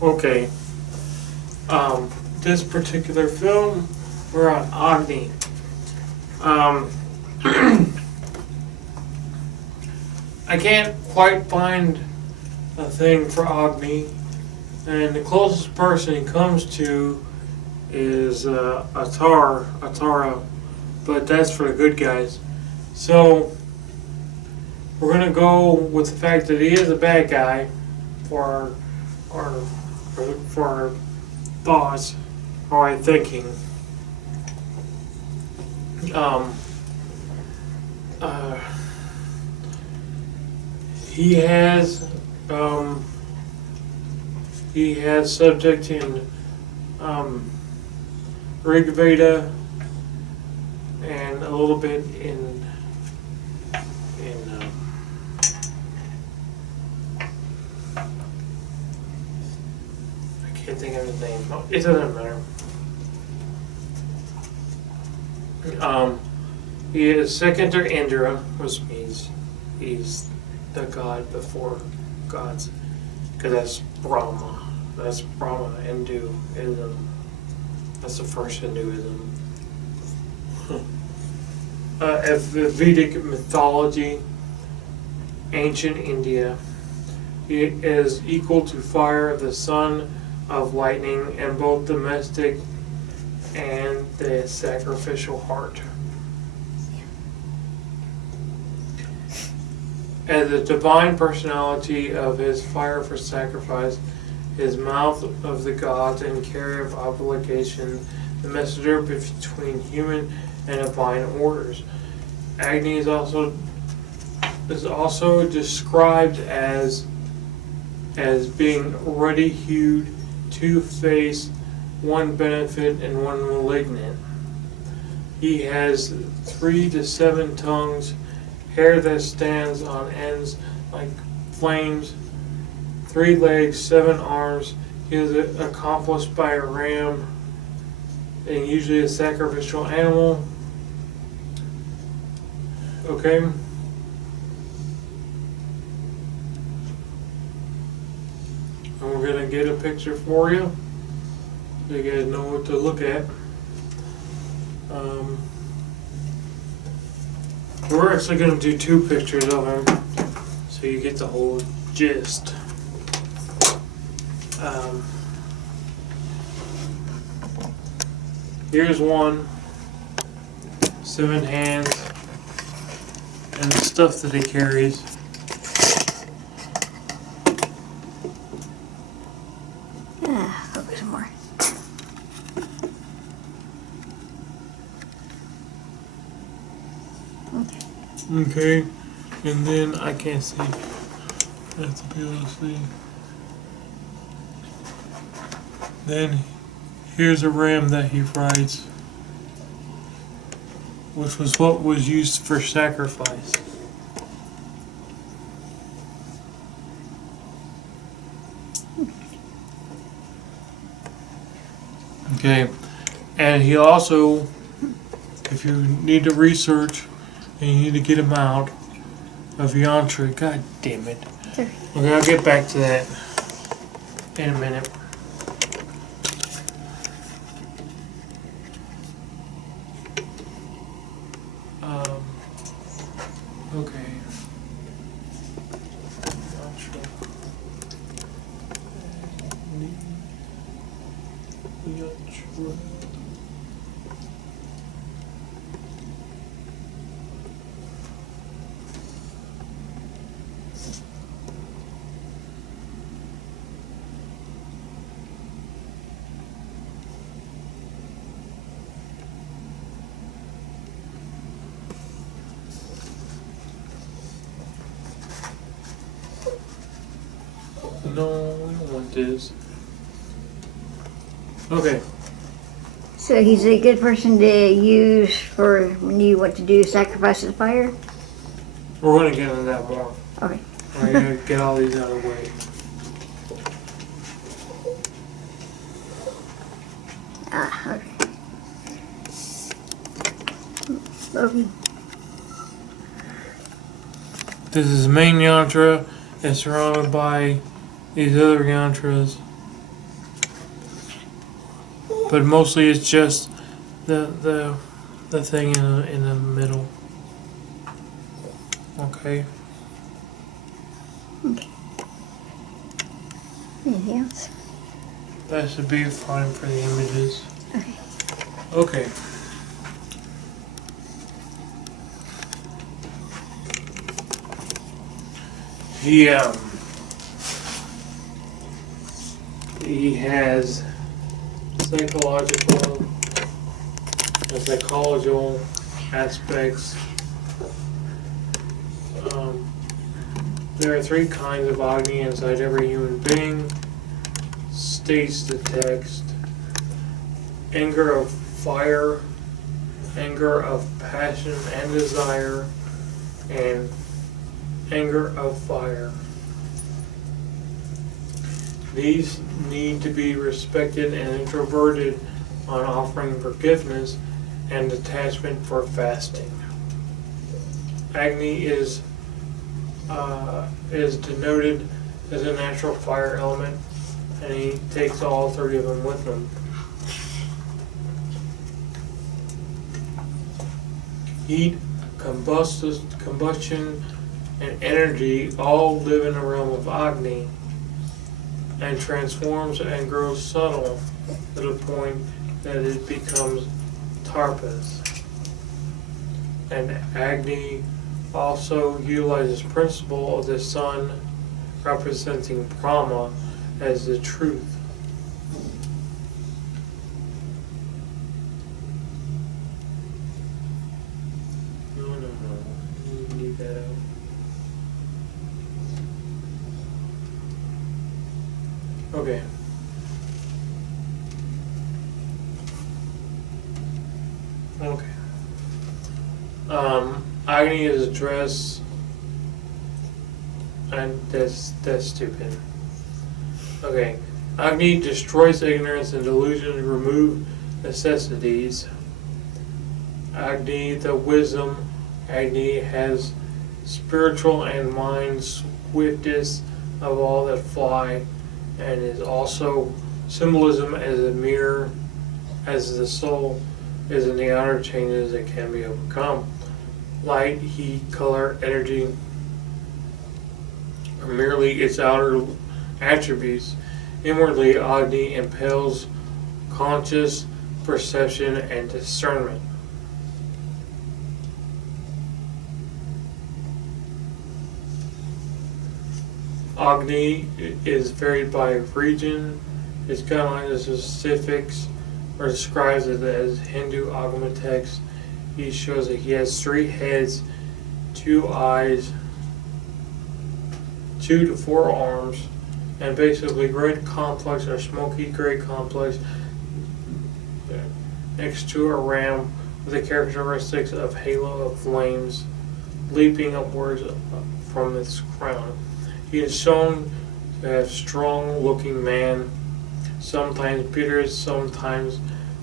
Okay. This particular film, we're on Agni. Um, I can't quite find a thing for Agni, and the closest person he comes to is Atara, but that's for the good guys. So we're gonna go with the fact that he is a bad guy for our for our thoughts, or our thinking. Um, uh, he has um, he has subject in Rig Veda and a little bit in I can't think of his name. Oh, it doesn't matter. He is second to Indra, which means he's the god before gods, because that's Brahma. That's Brahma, Hinduism. That's the first Hinduism. Of the Vedic mythology, ancient India, he is equal to fire, the son of lightning, and both domestic and the sacrificial heart. As the divine personality of his fire for sacrifice, his mouth of the gods and carrier of obligation, the messenger between human and divine orders. Agni is also described as being ruddy-hued, two-faced, one benefit and one malignant. He has 3 to 7 tongues, hair that stands on ends like flames, 3 legs, 7 arms. He is accomplished by a ram, and usually a sacrificial animal. Okay? And we're going to get a picture for you, so you guys know what to look at. We're actually going to do 2 pictures of him, so you get the whole gist. Here's one, 7 hands, and the stuff that he carries. Focus more. Okay, and then I can't see. I have to be able to see. Then here's a ram that he rides, which was what was used for sacrifice. Okay, and he also, if you need to research and you need to get him out of Yantra, god damn it. Sure. Okay, I'll get back to that in a minute. Okay. Yantra. Yantra. No, we don't want this. Okay. So he's a good person to use for when you want to do sacrifice of fire? We're going to get into that more. Okay. We're going to get all these out of the way. Okay. Okay. This is the main yantra. It's surrounded by these other yantras. but mostly it's just the thing in the middle. Okay. Anything else? That should be fine for the images. Okay. Okay. He has psychological and psychological aspects. There are 3 kinds of Agni inside every human being, states the text. Anger of fire, anger of passion and desire, and anger of fire. These need to be respected and introverted on offering forgiveness and detachment for fasting. Agni is denoted as a natural fire element, and he takes all 3 of them with him. Heat, combustion, and energy all live in the realm of Agni, and transforms and grows subtle to the point that it becomes tarpas. And Agni also utilizes principle of the sun, representing Brahma as the truth. No, leave that out. Okay. Okay. Agni is addressed, and that's stupid. Okay. Agni destroys ignorance and delusion, remove necessities. Agni, the wisdom. Agni has spiritual and mind swiftest of all that fly, and is also symbolism as a mirror, as the soul is in the outer changes that can be overcome. Light, heat, color, energy are merely its outer attributes. Inwardly, Agni impels conscious perception and discernment. Agni is varied by region. Its guidelines and specifics or describes it as Hindu Agama text. He shows that he has 3 heads, 2 eyes, 2 to 4 arms, and basically red complex or smoky gray complex next to a ram with the characteristics of halo of flames leaping upwards from its crown. He is shown to have strong-looking man, sometimes bitter, sometimes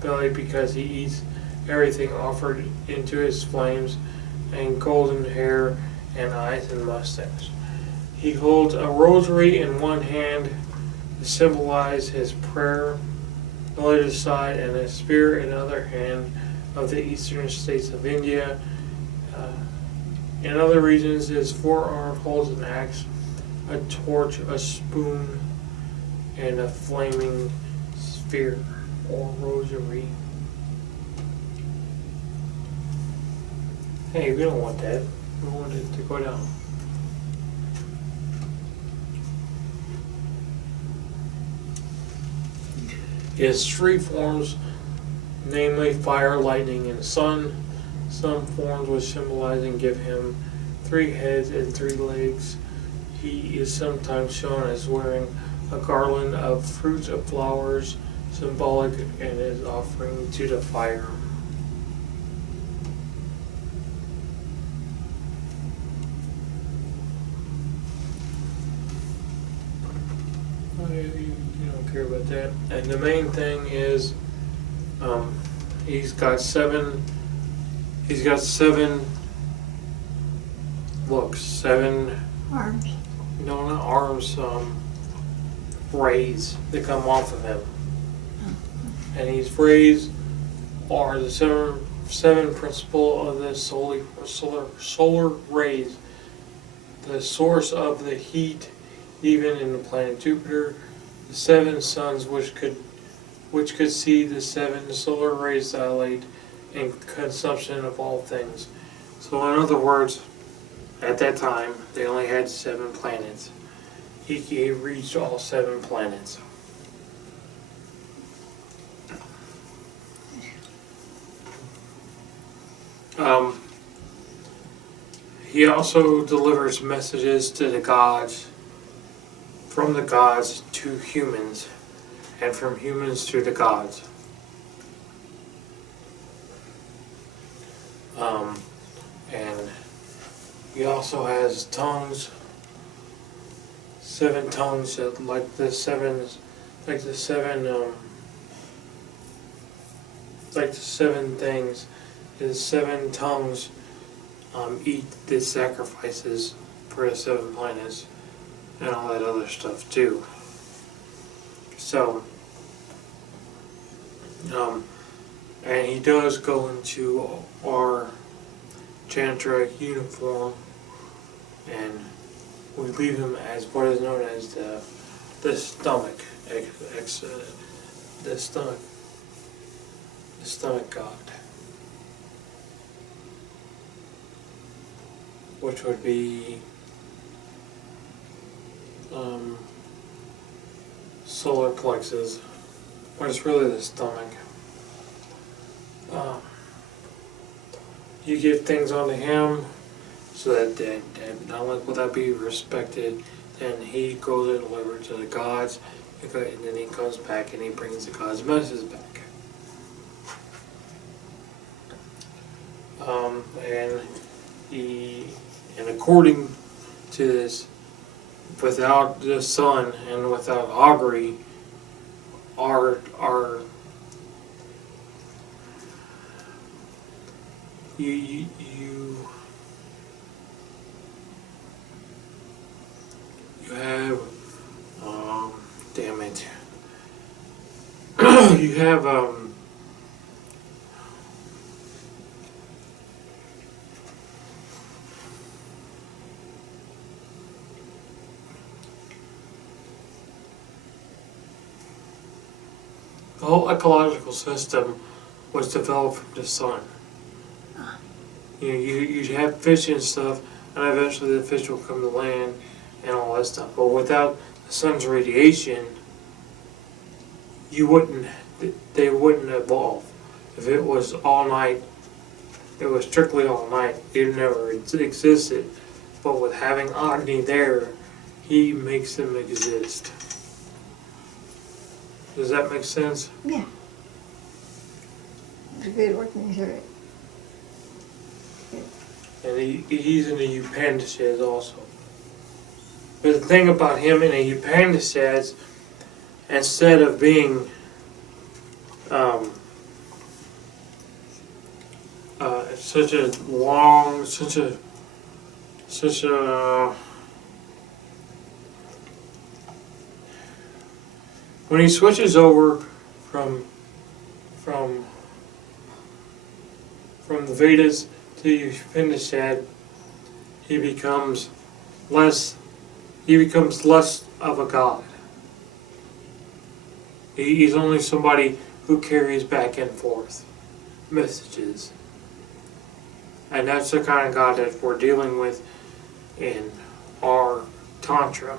belly, because he eats everything offered into his flames, and golden hair and eyes and mustache. He holds a rosary in one hand to symbolize his prayer, religious side, and a spear in the other hand of the eastern states of India. In other regions, his forearm holds an axe, a torch, a spoon, and a flaming sphere or rosary. Hey, we don't want that. We want it to go down. He has 3 forms, namely fire, lightning, and sun. Some forms which symbolize and give him 3 heads and 3 legs. He is sometimes shown as wearing a garland of fruits of flowers, symbolic and is offering to the fire. You don't care about that. And the main thing is, he's got 7. Look, 7 Arms. no, not arms. Rays that come off of him, And these rays are the seven principle of the solar rays, the source of the heat, even in the planet Jupiter, the seven suns which could see the seven solar rays dilate and consumption of all things. So in other words, at that time they only had 7 planets. He reached all 7 planets. He also delivers messages to the gods, from the gods to humans, and from humans to the gods. And he also has tongues, 7 tongues, like the seven things. His 7 tongues eat the sacrifices for the 7 planets and all that other stuff too. So, and he does go into our Chantric uniform, and we leave him as what is known as the stomach, the stomach god, which would be solar plexus, but it's really the stomach. You give things onto him so that not only will that be respected, then he goes and delivers to the gods, and then he comes back and he brings the gods' messages back. And according to this, without the sun and without augury, our you have damn it you have the whole ecological system was developed from the sun. You have fish and stuff, and eventually the fish will come to land and all that stuff. But without the sun's radiation, they wouldn't evolve. If it was all night, it was strictly all night. It never existed. But with having Agni there, he makes them exist. Does that make sense? Yeah. It's a good working through it. And he's in the Upanishads also. But the thing about him in the Upanishads, instead of being such a long, when he switches over from the Vedas to the Upanishad, he becomes less of a god. He's only somebody who carries back and forth messages. And that's the kind of God that we're dealing with in our Tantra.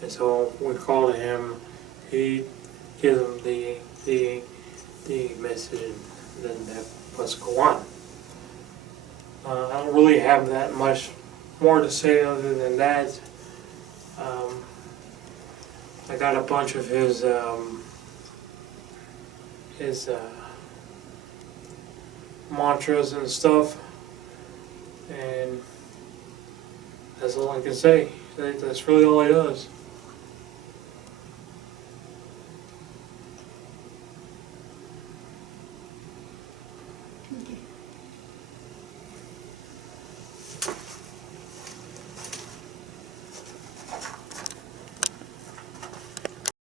And so we call to him, he gives them the message, and then let's go on. I don't really have that much more to say other than that. I got a bunch of his mantras and stuff, and that's all I can say. That's really all he does.